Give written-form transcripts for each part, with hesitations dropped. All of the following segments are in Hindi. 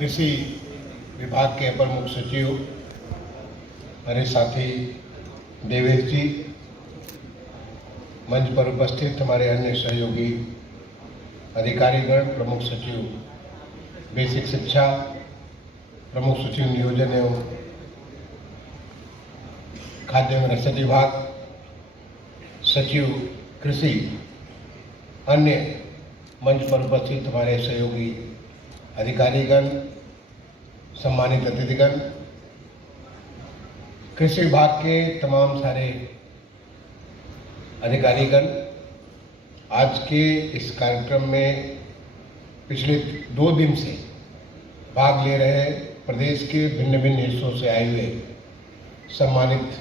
कृषि विभाग के अपर मुख्य सचिव मेरे साथी देवेश जी, मंच पर उपस्थित हमारे अन्य सहयोगी अधिकारीगण, प्रमुख सचिव बेसिक शिक्षा, प्रमुख सचिव नियोजन एवं खाद्य एवं रसद विभाग, सचिव कृषि, अन्य मंच पर उपस्थित हमारे सहयोगी अधिकारीगण, सम्मानित अतिथिगण, कृषि विभाग के तमाम सारे अधिकारीगण, आज के इस कार्यक्रम में पिछले 2 दिन से भाग ले रहे प्रदेश के भिन्न भिन्न हिस्सों से आए हुए सम्मानित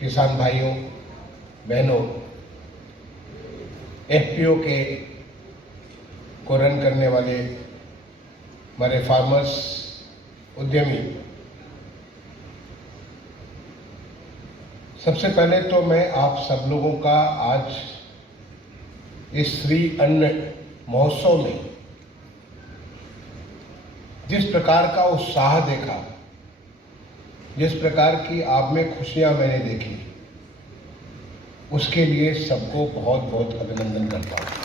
किसान भाइयों बहनों, एफपीओ के को रन करने वाले हमारे फार्मर्स, उद्यमी, सबसे पहले तो मैं आप सब लोगों का आज इस श्री अन्न महोत्सव में जिस प्रकार का उत्साह देखा, जिस प्रकार की आप में खुशियां मैंने देखी, उसके लिए सबको बहुत बहुत अभिनंदन करता हूं।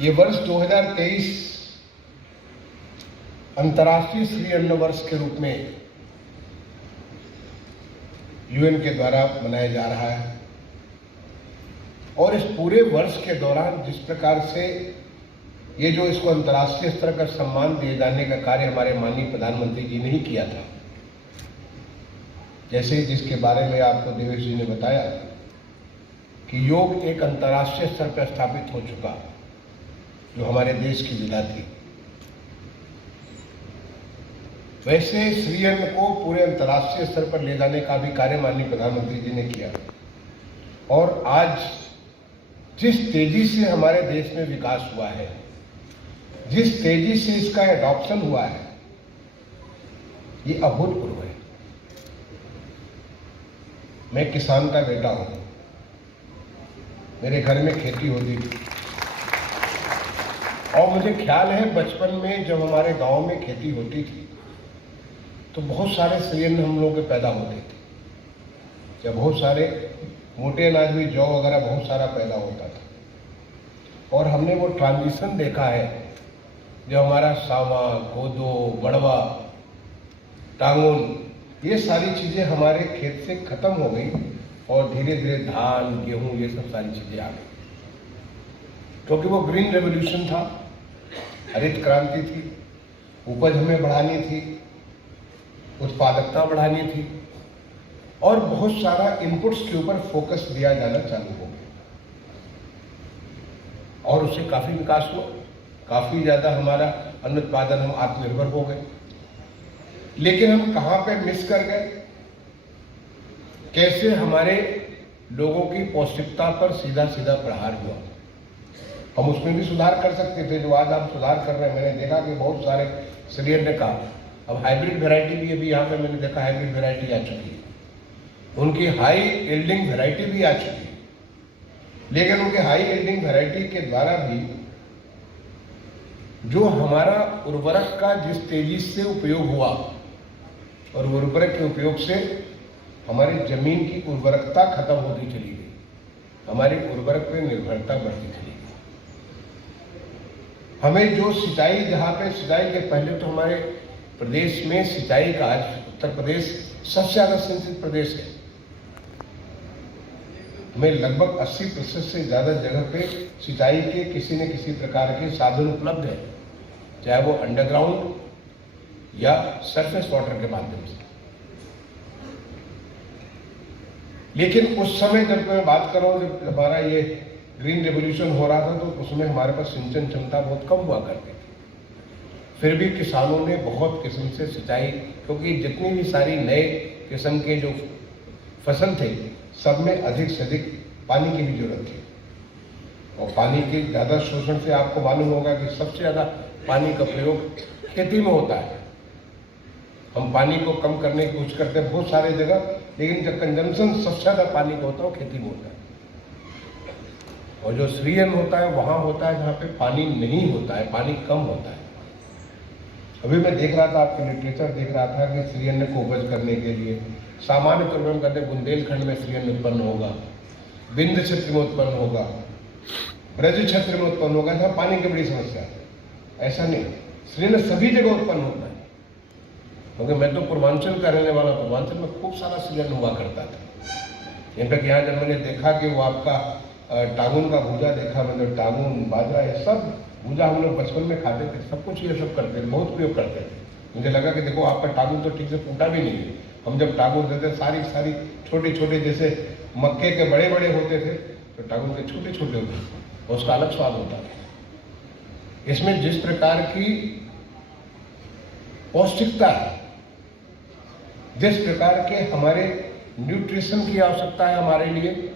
ये वर्ष 2023 अंतर्राष्ट्रीय श्री अन्न वर्ष के रूप में यूएन के द्वारा मनाया जा रहा है और इस पूरे वर्ष के दौरान जिस प्रकार से ये जो इसको अंतर्राष्ट्रीय स्तर का सम्मान दिए जाने का कार्य हमारे माननीय प्रधानमंत्री जी ने ही किया था, जैसे जिसके बारे में आपको देवेश जी ने बताया कि योग एक अंतर्राष्ट्रीय स्तर पर स्थापित हो चुका, जो हमारे देश की विधा थी, वैसे श्री अन्न को पूरे अंतर्राष्ट्रीय स्तर पर ले जाने का भी कार्य माननीय प्रधानमंत्री जी ने किया। और आज जिस तेजी से हमारे देश में विकास हुआ है, जिस तेजी से इसका एडॉप्शन हुआ है, ये अभूतपूर्व है। मैं किसान का बेटा हूं, मेरे घर में खेती होती थी और मुझे ख्याल है बचपन में जब हमारे गांव में खेती होती थी तो बहुत सारे श्री अन्न हम लोगों के पैदा होते थे, जब बहुत सारे मोटे अनाज भी, जौ वगैरह बहुत सारा पैदा होता था। और हमने वो ट्रांजिशन देखा है जब हमारा सावा, कोदो, बड़वा, टांगुन, ये सारी चीज़ें हमारे खेत से खत्म हो गई और धीरे धीरे धान, गेहूं, ये सब सारी चीज़ें आ गई, क्योंकि वो ग्रीन रेवोल्यूशन था, हरित क्रांति थी, उपज हमें बढ़ानी थी, उत्पादकता बढ़ानी थी और बहुत सारा इनपुट्स के ऊपर फोकस दिया जाना चालू हो गया और उससे काफ़ी विकास हुआ, काफ़ी ज़्यादा हमारा अन्न उत्पादन, हम आत्मनिर्भर हो गए। लेकिन हम कहाँ पे मिस कर गए, कैसे हमारे लोगों की पौष्टिकता पर सीधा सीधा प्रहार हुआ। हम उसमें भी सुधार कर सकते थे, जो आज आप सुधार कर रहे हैं। मैंने देखा कि बहुत सारे श्री अन्न का अब हाइब्रिड वैरायटी भी अभी यहाँ पे मैंने देखा हाइब्रिड वैरायटी आ चुकी है, उनकी हाई यील्डिंग वैरायटी भी आ चुकी है। लेकिन उनके हाई यील्डिंग वैरायटी के द्वारा भी जो हमारा उर्वरक का जिस तेजी से उपयोग हुआ और उर्वरक के उपयोग से हमारी जमीन की उर्वरकता खत्म होती चली गई, हमारी उर्वरक पे निर्भरता बढ़ती चली गई। हमें जो सिंचाई, जहाँ पे सिंचाई के पहले तो हमारे प्रदेश में सिंचाई का, आज उत्तर प्रदेश सबसे ज़्यादा सिंचित प्रदेश है, हमें लगभग 80% से ज़्यादा जगह पे सिंचाई के किसी न किसी प्रकार के साधन उपलब्ध है, चाहे वो अंडरग्राउंड या सरफेस वाटर के माध्यम से। लेकिन उस समय जब मैं बात कर रहा हूँ, जब हमारा ये ग्रीन रेवोल्यूशन हो रहा था, तो उसमें हमारे पास सिंचन क्षमता बहुत कम हुआ करती थी। फिर भी किसानों ने बहुत किस्म से सिंचाई, क्योंकि जितनी भी सारी नए किस्म के जो फसल थे, सब में अधिक से अधिक पानी की भी जरूरत थी और पानी के ज़्यादा शोषण से आपको मालूम होगा कि सबसे ज़्यादा पानी का प्रयोग खेती में होता है। हम पानी को कम करने की कोशिश करते हैं बहुत सारे जगह, लेकिन जब कंजम्पशन सबसे ज़्यादा पानी का होता है वो खेती में होता है। और जो श्री अन्न होता है वहाँ होता है जहाँ पे पानी नहीं होता है, पानी कम होता है। अभी मैं देख रहा था, आपके लिटरेचर देख रहा था कि श्री अन्न को उपज करने के लिए सामान्य तौर पर हम कहते हैं बुंदेलखंड में श्री अन्न उत्पन्न होगा, विंध्य क्षेत्र में उत्पन्न होगा, ब्रज क्षेत्र में उत्पन्न होगा जहाँ पानी की बड़ी समस्या है। ऐसा नहीं, श्री अन्न सभी जगह उत्पन्न होता है। क्योंकि मैं तो पूर्वांचल का रहने वाला, पूर्वांचल में खूब सारा श्री अन्न हुआ करता था। इनफैक्ट यहाँ जब मैंने देखा कि वो आपका टागुन का भूजा देखा, मतलब टागुन, बाजरा, ये सब भूजा हम लोग बचपन में खाते थे, सब कुछ ये सब करते थे, बहुत उपयोग करते थे। मुझे लगा कि देखो आपका टागुन तो ठीक से फूटा भी नहीं है। हम जब टागुन देते सारी सारी छोटे छोटे, जैसे मक्के के बड़े बड़े होते थे, तो टागुन के छोटे छोटे होते थे, और उसका अलग स्वाद होता था। इसमें जिस प्रकार की पौष्टिकता है, जिस प्रकार के हमारे न्यूट्रिशन की आवश्यकता है हमारे लिए,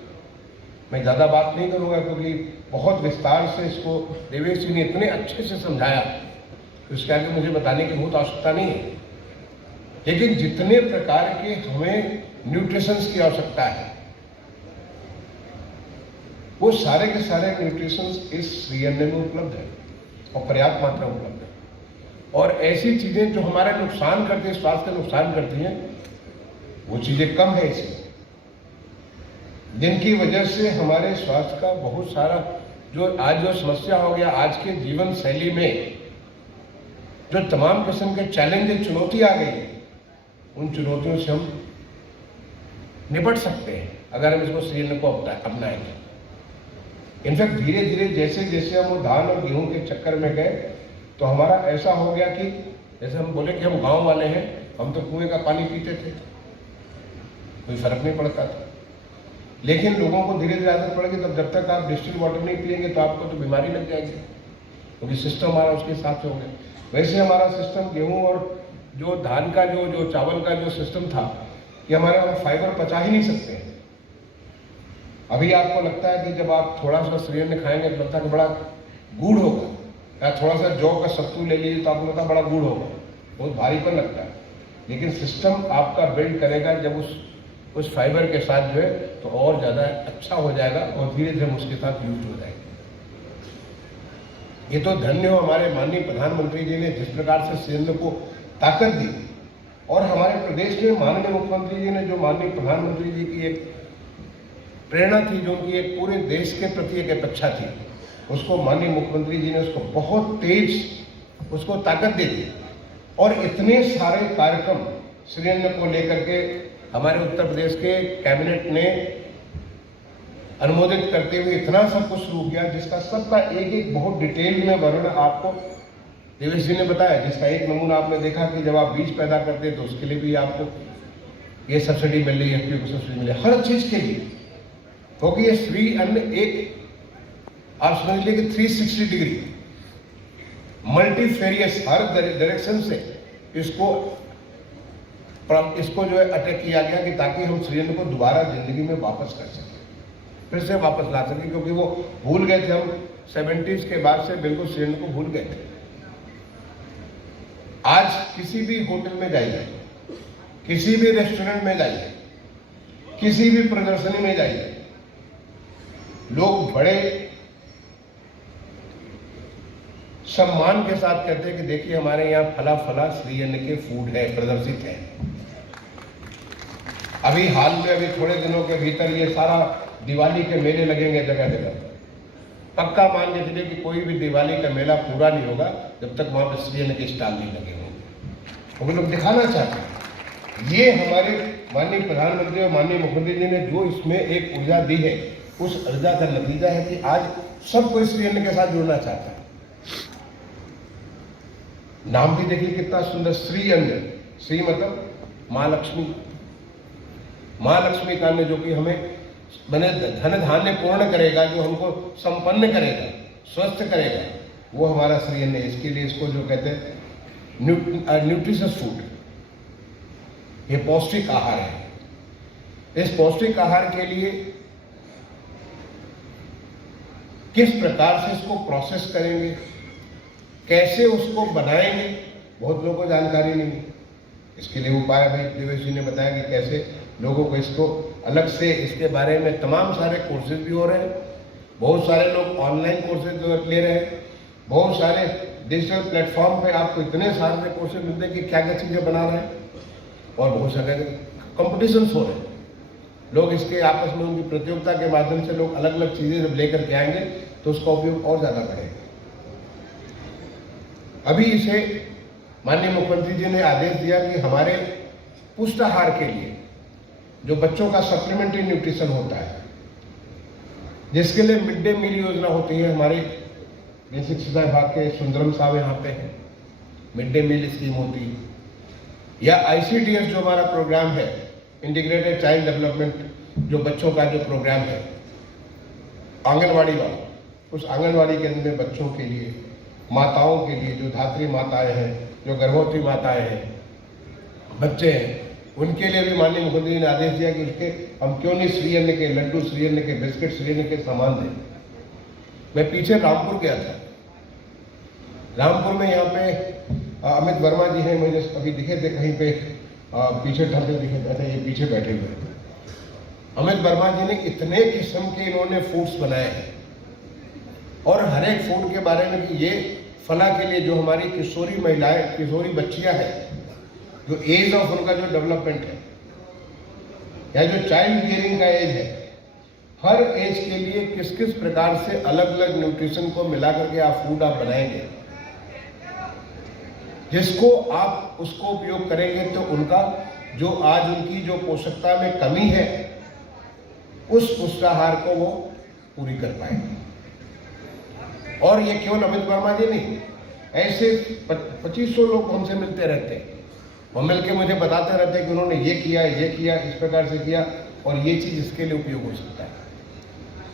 मैं ज़्यादा बात नहीं करूँगा क्योंकि बहुत विस्तार से इसको देवेश जी ने इतने अच्छे से समझाया कि उसके आगे मुझे बताने की बहुत आवश्यकता नहीं है। लेकिन जितने प्रकार के हमें न्यूट्रिशंस की आवश्यकता है, वो सारे के सारे न्यूट्रिशंस इस श्री अन्न में उपलब्ध है और पर्याप्त मात्रा में उपलब्ध है। और ऐसी चीज़ें जो हमारे नुकसान करती हैं, स्वास्थ्य का नुकसान करती हैं, वो चीज़ें कम है इसमें, जिनकी वजह से हमारे स्वास्थ्य का बहुत सारा जो समस्या हो गया, आज के जीवन शैली में जो तमाम किस्म के चैलेंज, चुनौती आ गई, उन चुनौतियों से हम निपट सकते हैं अगर हम इसको श्री अन्न को अपनाएंगे। इनफैक्ट धीरे धीरे जैसे जैसे हम वो धान और गेहूं के चक्कर में गए, तो हमारा ऐसा हो गया कि जैसे हम बोले कि हम गांव वाले हैं, हम तो कुएं का पानी पीते थे, कोई फर्क नहीं पड़ता था। लेकिन लोगों को धीरे धीरे आदत पड़ गई, तब जब तक आप डिस्टिल वाटर नहीं पिएंगे तो आपको तो बीमारी लग जाएगी, क्योंकि सिस्टम हमारा उसके हिसाब से हो गया। वैसे हमारा सिस्टम गेहूं और जो धान का जो चावल का जो सिस्टम था, कि हमारे हम फाइबर पचा ही नहीं सकते हैं। अभी आपको लगता है कि जब आप थोड़ा सा श्री अन्न खाएंगे तो लगता है कि बड़ा गूढ़ होगा, या थोड़ा सा जौ का सत्तू ले लीजिए तो आपको लगता है बड़ा गूढ़ होगा, बहुत भारीपन लगता है। लेकिन सिस्टम आपका बिल्ड करेगा जब उस फाइबर के साथ जो है, तो और ज़्यादा अच्छा हो जाएगा और धीरे धीरे उसके साथ यूज हो जाएगा। ये तो धन्य हो हमारे माननीय प्रधानमंत्री जी ने जिस प्रकार से श्री अन्न को ताकत दी, और हमारे प्रदेश में माननीय मुख्यमंत्री जी ने, जो माननीय प्रधानमंत्री जी की एक प्रेरणा थी, जो उनकी एक पूरे देश के प्रति एक अपेक्षा थी, उसको माननीय मुख्यमंत्री जी ने उसको बहुत तेज उसको ताकत दे दी। और इतने सारे कार्यक्रम श्री अन्न को लेकर के हमारे उत्तर प्रदेश के कैबिनेट ने अनुमोदित करते हुए इतना सब कुछ शुरू किया, जिसका सबका एक एक बहुत डिटेल में वर्णन आपको देवेश जी ने बताया। जिसका एक नमूना आपने देखा कि जब आप बीज पैदा करते हैं तो उसके लिए भी आपको ये सब्सिडी मिल रही है, एफपीओ को सब्सिडी मिल रही है, हर चीज के लिए। क्योंकि ये श्री अन्न एक आप समझ लीजिए कि 360 डिग्री मल्टीफेरियस, हर डायरेक्शन से इसको जो है अटैक किया गया, कि ताकि हम श्री अन्न को दोबारा जिंदगी में वापस कर सकें, फिर से वापस ला सकें। क्योंकि वो भूल गए थे, हम 70s के बाद से बिल्कुल श्री अन्न को भूल गए थे। आज किसी भी होटल में जाइए, किसी भी रेस्टोरेंट में जाइए, किसी भी प्रदर्शनी में जाइए, लोग बड़े सम्मान के साथ कहते हैं कि देखिए हमारे यहाँ फला फला श्री अन्न के फूड है, प्रदर्शित है। अभी हाल में, अभी थोड़े दिनों के भीतर ये सारा दिवाली के मेले लगेंगे जगह जगह। पक्का मान के चलिए कि कोई भी दिवाली का मेला पूरा नहीं होगा जब तक वहां पर श्री अन्न के स्टॉल नहीं लगे होंगे। वो लोग दिखाना चाहते हैं। ये हमारे माननीय प्रधानमंत्री और माननीय मुख्यमंत्री जी ने जो इसमें एक ऊर्जा दी है, उस ऊर्जा का नतीजा है कि आज सब कोई श्री अन्न के साथ जुड़ना चाहता है। नाम भी देखिए कितना सुंदर, श्री अन्न। श्री मतलब माँ लक्ष्मी, माँ लक्ष्मी का अन्न, जो कि हमें बने धन धान्य पूर्ण करेगा, जो हमको संपन्न करेगा, स्वस्थ करेगा, वो हमारा श्री अन्न है। इसके लिए इसको जो कहते हैं न्यूट्रिशियस फूड, ये पौष्टिक आहार है। इस पौष्टिक आहार के लिए किस प्रकार से इसको प्रोसेस करेंगे, कैसे उसको बनाएंगे, बहुत लोगों को जानकारी नहीं है। इसके लिए उपाय भाई देवेश जी ने बताया कि कैसे लोगों को इसको अलग से, इसके बारे में तमाम सारे कोर्सेज भी हो रहे हैं, बहुत सारे लोग ऑनलाइन कोर्सेज ले रहे हैं, बहुत सारे डिजिटल प्लेटफॉर्म पे आपको इतने सारे कोर्सेज मिलते हैं कि क्या क्या चीज़ें बना रहे हैं, और बहुत सारे कॉम्पिटिशन्स हो रहे हैं। लोग इसके आपस में उनकी प्रतियोगिता के माध्यम से लोग अलग अलग चीज़ें जब लेकर के आएंगे तो उसका उपयोग और ज़्यादा करेंगे। अभी इसे माननीय मुख्यमंत्री जी ने आदेश दिया कि हमारे पुष्टाहार के लिए जो बच्चों का सप्लीमेंट्री न्यूट्रिशन होता है, जिसके लिए मिड डे मील योजना होती है, हमारे बेसिक शिक्षा विभाग के सुंदरम साहब यहाँ पे हैं, मिड डे मील स्कीम होती है, या ICDS जो हमारा प्रोग्राम है, इंटीग्रेटेड चाइल्ड डेवलपमेंट, जो बच्चों का जो प्रोग्राम है आंगनवाड़ी वाला, उस आंगनवाड़ी केंद्र में बच्चों के लिए, माताओं के लिए, जो धात्री माताएं हैं, जो गर्भवती माताएं हैं, बच्चे हैं, उनके लिए भी माननीय मुख्यमंत्री ने आदेश दिया कि उसके हम क्यों नहीं श्रीअन्न के लड्डू, श्रीअन्न के बिस्किट, श्रीअन्न के सामान दें। मैं पीछे रामपुर गया था, रामपुर में यहाँ पे अमित वर्मा जी हैं, मुझे अभी दिखे थे कहीं पे पीछे ढलते दिखे थे, ये पीछे बैठे हुए हैं। अमित वर्मा जी ने इतने किस्म के इन्होंने फूड्स बनाए हैं, और हर एक फूड के बारे में कि ये फला के लिए जो हमारी किशोरी महिलाएं, किशोरी बच्चियां हैं, जो एज ऑफ उनका जो डेवलपमेंट है, या जो चाइल्ड बियरिंग का एज है, हर एज के लिए किस किस प्रकार से अलग अलग न्यूट्रिशन को मिला करके आप फूड आप बनाएंगे, जिसको आप उसको उपयोग करेंगे तो उनका जो आज उनकी जो पोषकता में कमी है, उस पुष्टाहार को वो पूरी कर पाएंगे। और ये केवल अमित वर्मा जी नहीं, ऐसे 2500 लोग हमसे मिलते रहते हैं, वो मिल के मुझे बताते रहते हैं कि उन्होंने ये किया, इस प्रकार से किया, और ये चीज़ इसके लिए उपयोग हो सकता है।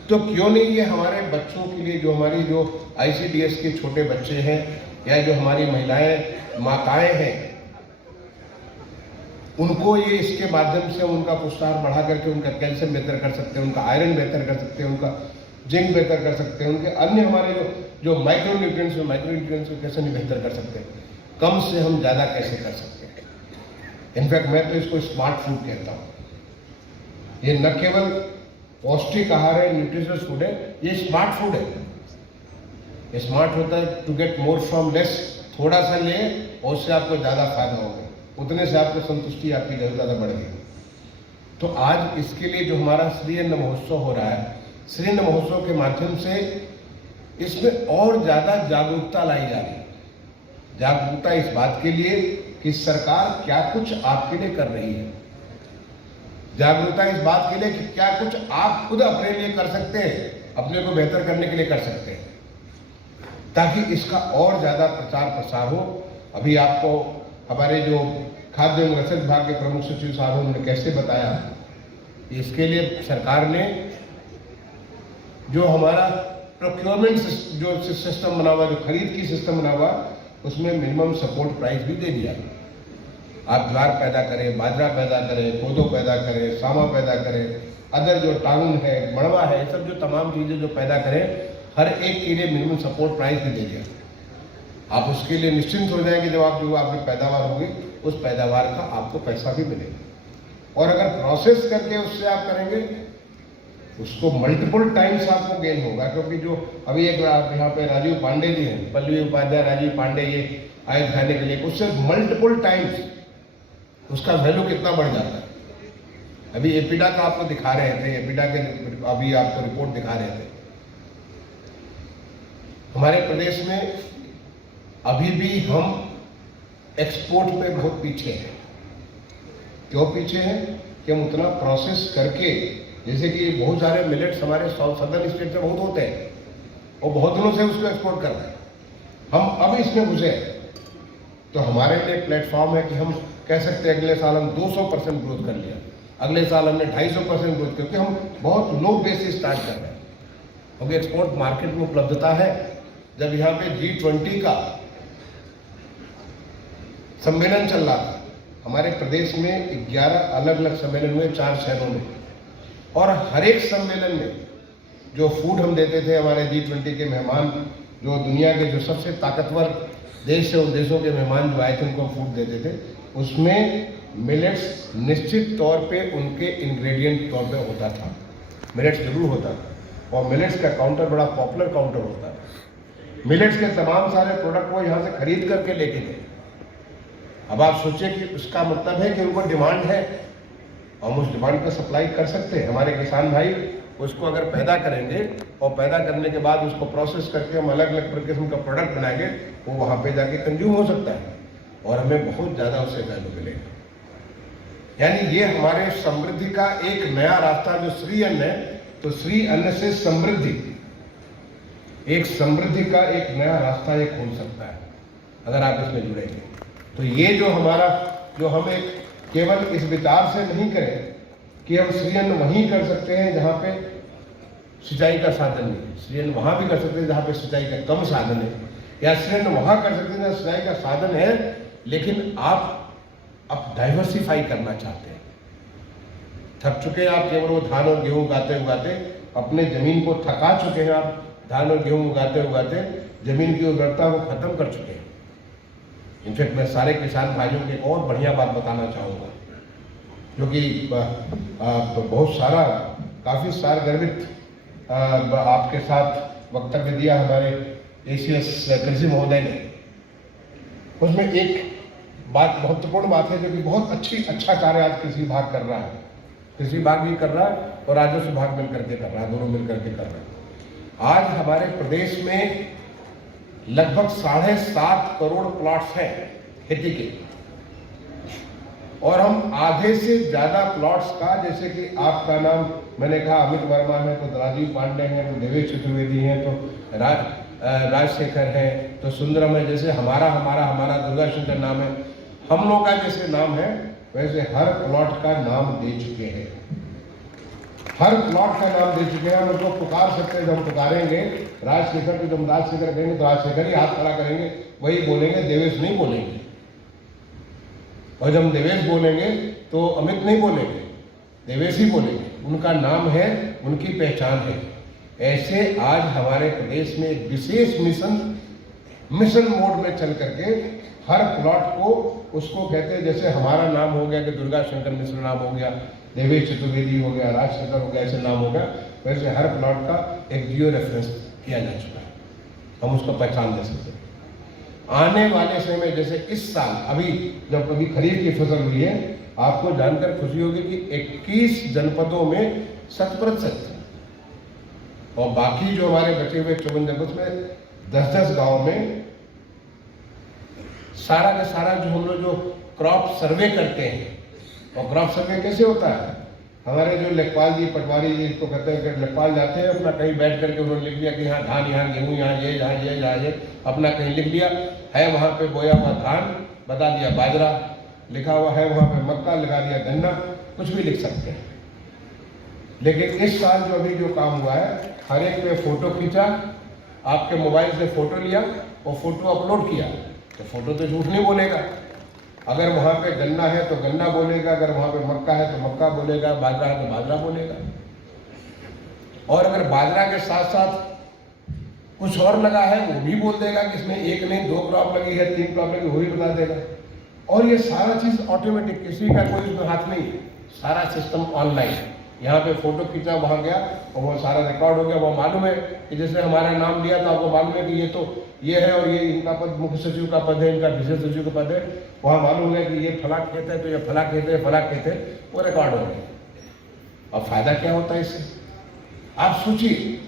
तो क्यों नहीं ये हमारे बच्चों के लिए, जो हमारी जो ICDS के छोटे बच्चे हैं, या जो हमारी महिलाएं माताएं हैं, उनको ये इसके माध्यम से उनका पुष्टाहार बढ़ा करके उनका कैल्शियम बेहतर कर सकते हैं, उनका आयरन बेहतर कर सकते हैं, उनका जिंक बेहतर कर सकते हैं, उनके अन्य हमारे जो माइक्रो न्यूट्रिएंट्स को कैसे नहीं बेहतर कर सकते हैं, कम से हम ज़्यादा कैसे कर सकते हैं। इनफैक्ट मैं तो इसको स्मार्ट फूड कहता हूँ। ये न केवल पौष्टिक आहार है, न्यूट्रिशियस फूड है, ये स्मार्ट फूड है। ये स्मार्ट होता है to get more from less, थोड़ा सा ले और उससे आपको ज़्यादा फायदा होगा, उतने से आपको संतुष्टि आपकी ज़्यादा बढ़ेगी। तो आज इसके लिए जो हमारा श्रीअन्न महोत्सव हो रहा है, श्रीअन्न महोत्सव के माध्यम से इसमें और ज़्यादा जागरूकता लाई जा रही है। जागरूकता इस बात के लिए कि सरकार क्या कुछ आपके लिए कर रही है, जागरूकता इस बात के लिए कि क्या कुछ आप खुद अपने लिए कर सकते हैं, अपने को बेहतर करने के लिए कर सकते हैं, ताकि इसका और ज़्यादा प्रचार प्रसार हो। अभी आपको हमारे जो खाद्य एवं रसद विभाग के प्रमुख सचिव साहब ने कैसे बताया, इसके लिए सरकार ने जो हमारा प्रोक्योरमेंट जो सिस्टम बना हुआ, जो खरीद की सिस्टम बना हुआ, उसमें मिनिमम सपोर्ट प्राइस भी दे दिया। आप ज्वार पैदा करें, बाजरा पैदा करें, कोदो पैदा करें, सामा पैदा करें, अदर जो टाउन है, मड़वा है, ये सब जो तमाम चीज़ें जो पैदा करें, हर एक के लिए मिनिमम सपोर्ट प्राइस भी दे दिया। आप उसके लिए निश्चिंत हो जाएंगे, जब आप जो आपकी पैदावार होगी, उस पैदावार का आपको पैसा भी मिलेगा। और अगर प्रोसेस करके उससे आप करेंगे, उसको मल्टीपल टाइम्स आपको गेन होगा। क्योंकि जो अभी एक यहाँ पे राजीव पांडे जी हैं, पल्लवी उपाध्याय, राजीव पांडे, ये आए खाने के लिए, उससे मल्टीपल टाइम्स उसका वैल्यू कितना बढ़ जाता है। अभी एपिडा का आपको दिखा रहे थे, एपिडा के अभी आपको रिपोर्ट दिखा रहे थे। हमारे प्रदेश में अभी भी हम एक्सपोर्ट में बहुत पीछे हैं। क्यों पीछे हैं? कि हम उतना प्रोसेस करके, जैसे कि बहुत सारे मिलेट्स हमारे सदर्न स्टेट से बहुत होते हैं, और बहुत दिनों से उसको एक्सपोर्ट कर रहे हैं। हम अब इसमें घुसे हैं, तो हमारे लिए प्लेटफॉर्म है कि हम कह सकते हैं अगले साल हम 200% ग्रोथ कर लिया, अगले साल हमने 250% ग्रोथ, क्योंकि हम बहुत लो बेस से स्टार्ट कर रहे हैं। क्योंकि एक्सपोर्ट मार्केट में उपलब्धता है। जब यहाँ पे G20 का सम्मेलन चल रहा था, हमारे प्रदेश में 11 अलग अलग सम्मेलन हुए 4 शहरों में, और हर एक सम्मेलन में जो फूड हम देते थे, हमारे G20 के मेहमान, जो दुनिया के जो सबसे ताकतवर देश है, उन देशों के मेहमान जो आए थे, उनको फूड देते थे, उसमें मिलेट्स निश्चित तौर पे उनके इंग्रेडिएंट तौर पे होता था, मिलेट्स जरूर होता था। और मिलेट्स का काउंटर बड़ा पॉपुलर काउंटर होता है। मिलेट्स के तमाम सारे प्रोडक्ट वो यहाँ से खरीद करके लेके गए। अब आप सोचिए कि उसका मतलब है कि उनको डिमांड है, हम उस डिमांड को सप्लाई कर सकते हैं। हमारे किसान भाई उसको अगर पैदा करेंगे और पैदा करने के बाद उसको प्रोसेस करके हम अलग अलग किस्म का प्रोडक्ट बनाएंगे, वो वहाँ पे जाके कंज्यूम हो सकता है और हमें बहुत ज़्यादा उससे वैल्यू मिलेगा। यानी ये हमारे समृद्धि का एक नया रास्ता, जो श्री अन्न है, तो श्री अन्न से समृद्धि, एक समृद्धि का एक नया रास्ता ये खोल सकता है अगर आप इसमें जुड़ेंगे। तो ये जो हमारा, जो हम एक केवल इस विचार से नहीं करें कि हम श्री अन्न वहीं कर सकते हैं जहाँ पे सिंचाई का साधन नहीं, श्री अन्न वहाँ भी कर सकते हैं जहाँ पे सिंचाई का कम साधन है, या श्री अन्न वहाँ कर सकते हैं जहाँ सिंचाई का साधन है लेकिन आप अब डाइवर्सिफाई करना चाहते हैं। थक चुके हैं आप केवल वो धान और गेहूं उगाते उगाते, अपने जमीन को थका चुके हैं आप धान और गेहूं उगाते उगाते, जमीन की उर्वरता को खत्म कर चुके हैं। इनफैक्ट मैं सारे किसान भाइयों को एक और बढ़िया बात बताना चाहूँगा, क्योंकि बहुत सारा काफ़ी सारगर्भित आपके साथ वक्तव्य दिया हमारे एसीएस कृषि महोदय ने। उसमें एक बात, महत्वपूर्ण बात है, जो कि बहुत अच्छा कार्य आज कृषि विभाग कर रहा है। कृषि विभाग भी कर रहा है और राजस्व विभाग मिल करके कर रहा है, दोनों मिल करके कर रहे हैं। आज हमारे प्रदेश में लगभग 7.5 करोड़ प्लॉट्स हैं खेती के, और हम आधे से ज़्यादा प्लॉट्स का, जैसे कि आपका नाम मैंने कहा अमित वर्मा है, तो राजीव पांडे हैं, तो देवेश चतुर्वेदी हैं, तो राजशेखर है, तो सुंदरम है, जैसे हमारा दुर्गा शंकर नाम है, हम लोग का जैसे नाम है वैसे हर प्लॉट का नाम दे चुके हैं। हर प्लॉट का नाम दे चुके हैं। हम उसको पुकार सकते हैं, जब हम पुकारेंगे राजशेखर, तो जब राजशेखर कहेंगे तो राजशेखर ही हाथ खड़ा करेंगे, वही बोलेंगे, देवेश नहीं बोलेंगे। और जब हम देवेश बोलेंगे तो अमित नहीं बोलेंगे, देवेश ही बोलेंगे। उनका नाम है, उनकी पहचान है। ऐसे आज हमारे प्रदेश में एक विशेष मिशन मोड में चल करके हर प्लॉट को उसको कहते हैं, जैसे हमारा नाम हो गया कि दुर्गा शंकर मिश्र नाम हो गया, देवेश चतुर्वेदी हो गया, राजशेखर हो गया, ऐसे नाम हो गया, वैसे हर प्लॉट का एक जियो रेफरेंस किया जा चुका है, हम उसको पहचान दे सकते हैं। आने वाले समय में, जैसे इस साल अभी जब कभी खरीफ की फसल हुई है, आपको जानकर खुशी होगी कि 21 जनपदों में 100%, और बाकी जो हमारे बचे हुए 54 जनपद में 10-10 गाँव में सारा का सारा जो हम लोग जो क्रॉप सर्वे करते हैं, और क्रॉप सर्वे कैसे होता है, हमारे जो लेखपाल जी, पटवारी जी इसको कहते हैं, कि लेखपाल जाते हैं अपना कहीं बैठ करके उन्होंने लिख दिया कि यहाँ धान, यहाँ गेहूँ, यहाँ ये, यहाँ ये, अपना कहीं लिख दिया है, वहाँ पे बोया हुआ धान, बता दिया बाजरा लिखा हुआ है, वहाँ पे मक्का लगा दिया, गन्ना, कुछ भी लिख सकते हैं। लेकिन इस साल जो अभी जो काम हुआ है, हर एक पे फोटो खींचा, आपके मोबाइल से फोटो लिया और फोटो अपलोड किया, तो फोटो तो झूठ नहीं बोलेगा। अगर वहाँ पे गन्ना है तो गन्ना बोलेगा, अगर वहाँ पे मक्का है तो मक्का बोलेगा, बाजरा है तो बाजरा बोलेगा। और अगर बाजरा के साथ साथ कुछ और लगा है वो भी बोल देगा कि इसमें 1 नहीं 2 क्रॉप लगी है, 3 क्रॉप लगी, वो भी बता देगा। और ये सारा चीज़ ऑटोमेटिक, किसी का कोई इसमें हाथ नहीं है, सारा सिस्टम ऑनलाइन। यहाँ पे फोटो खींचा, वहाँ गया और वो सारा रिकॉर्ड हो गया। वो मालूम है कि जैसे हमारा नाम लिया तो आपको मालूम है कि ये तो ये है, और ये इनका पद मुख्य सचिव का पद है, इनका विशेष सचिव का पद है। वहाँ मालूम है कि ये फला खेत है, तो ये फला खेत है, फला खेत है, वो रिकॉर्ड हो गया। और फायदा क्या होता है इससे, आप सोचिए,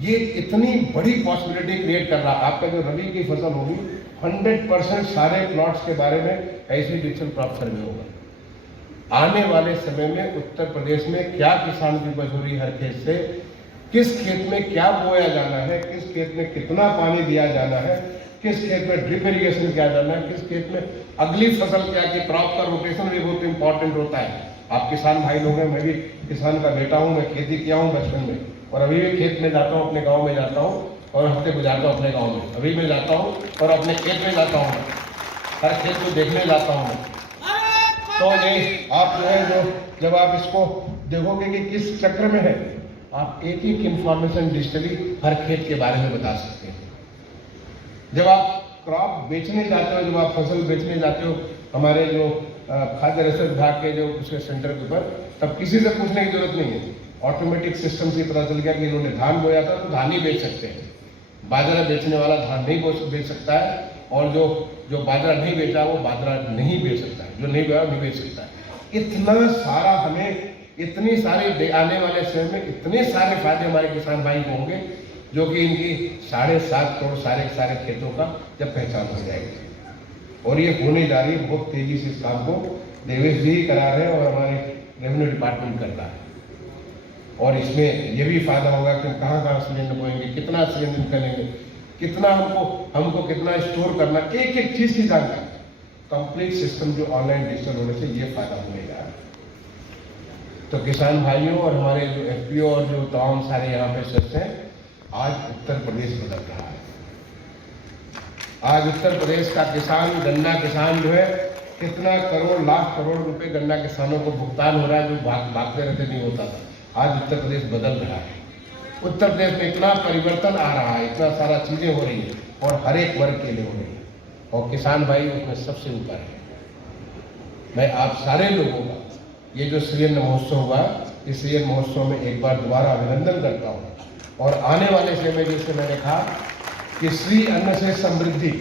ये इतनी बड़ी पॉसिबिलिटी क्रिएट कर रहा है। आपका जो रबी की फसल होगी, 100% सारे प्लॉट्स के बारे में ऐसी डिजिटल क्रॉप सर्वे होगा। आने वाले समय में उत्तर प्रदेश में क्या किसान की उपज हो रही हर खेत से, किस खेत में क्या बोया जाना है, किस खेत में कितना पानी दिया जाना है, किस खेत में ड्रिप इरिगेशन किया जाना है, किस खेत में अगली फसल क्या, कि क्रॉप का रोटेशन भी बहुत इंपॉर्टेंट होता है। आप किसान भाई लोग हैं, मैं भी किसान का बेटा हूँ, मैं खेती किया हूँ बचपन में, और अभी भी खेत में जाता हूँ, अपने गाँव में जाता हूँ और हफ्ते गुजारता हूँ अपने गाँव में। अभी मैं जाता हूँ और अपने खेत में जाता हूँ, हर खेत को देखने जाता हूँ। तो ये आप जो है, जो जब आप इसको देखोगे कि किस चक्र में है, आप एक इंफॉर्मेशन डिजिटली हर खेत के बारे में बता सकते हैं। जब आप क्रॉप बेचने जाते हो, जब आप फसल बेचने जाते हो हमारे जो खाद्य रसद विभाग के जो उसके सेंटर के ऊपर, तब किसी से पूछने की जरूरत नहीं है। ऑटोमेटिक सिस्टम से पता चल गया कि इन्होंने धान बोया था तो धान ही बेच सकते हैं, बाजरा बेचने वाला धान नहीं बेच सकता है, और जो बाजरा नहीं बेचा वो बाजरा नहीं बेच सकता है, जो नहीं बोया नहीं बेच सकता है। इतना सारा हमें, इतनी सारी आने वाले समय में इतने सारे फायदे हमारे किसान भाई को होंगे, जो कि इनकी 7.5 करोड़ सारे खेतों का जब पहचान हो जाएगी। और ये होने जा रही है बहुत तेजी से। इस काम को देवेश जी ही करा रहे हैं और हमारे रेवेन्यू डिपार्टमेंट कर रहा है। और इसमें ये भी फायदा होगा कि हम कहाँ सिलेंडर बोएंगे, कितना सिलेंडर करेंगे, कितना हमको कितना स्टोर करना, एक चीज की जानकारी, कंप्लीट सिस्टम जो ऑनलाइन डिजिटल होने से ये फायदा मिलेगा। तो किसान भाइयों और हमारे जो एफपीओ और जो तमाम सारे यहाँ पे सदस्य हैं, आज उत्तर प्रदेश बदल रहा है। आज उत्तर प्रदेश का किसान, गन्ना किसान जो है, कितना करोड़ लाख करोड़ रुपए गन्ना किसानों को भुगतान हो रहा है, जो भागते रहते नहीं होता था। आज उत्तर प्रदेश बदल रहा है। उत्तर प्रदेश में इतना परिवर्तन आ रहा है, इतना सारा चीजें हो रही है, और हर एक वर्ग के लिए हो रही है, और किसान भाई उसमें सबसे ऊपर है। मैं आप सारे लोगों का ये जो सृजन महोत्सव हुआ, इस सृजन महोत्सव में एक बार दोबारा अभिनंदन करता हूँ। और आने वाले समय में, जैसे मैंने कहा कि श्री अन्न से समृद्धि,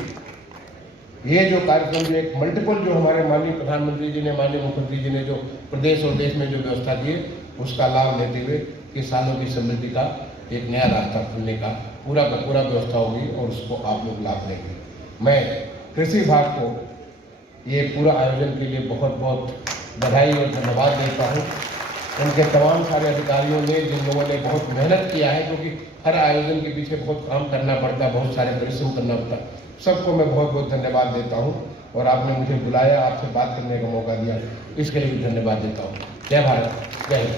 ये जो कार्यक्रम, जो एक मल्टीपल जो हमारे माननीय प्रधानमंत्री जी ने, माननीय मुख्यमंत्री जी ने जो प्रदेश और देश में जो व्यवस्था की है, उसका लाभ लेते हुए किसानों की समृद्धि का एक नया रास्ता खुलने का पूरा व्यवस्था होगी, और उसको आप लोग लाभ लेंगे। मैं कृषि विभाग को ये पूरा आयोजन के लिए बहुत बहुत बधाई और धन्यवाद देता हूँ। उनके तमाम सारे अधिकारियों ने, जिन लोगों ने बहुत मेहनत किया है, क्योंकि हर आयोजन के पीछे बहुत काम करना पड़ता है, बहुत सारे परिश्रम करना पड़ता है, सबको मैं बहुत बहुत धन्यवाद देता हूँ। और आपने मुझे बुलाया, आपसे बात करने का मौका दिया, इसके लिए भी धन्यवाद देता हूँ। जय भारत, जय हिंद।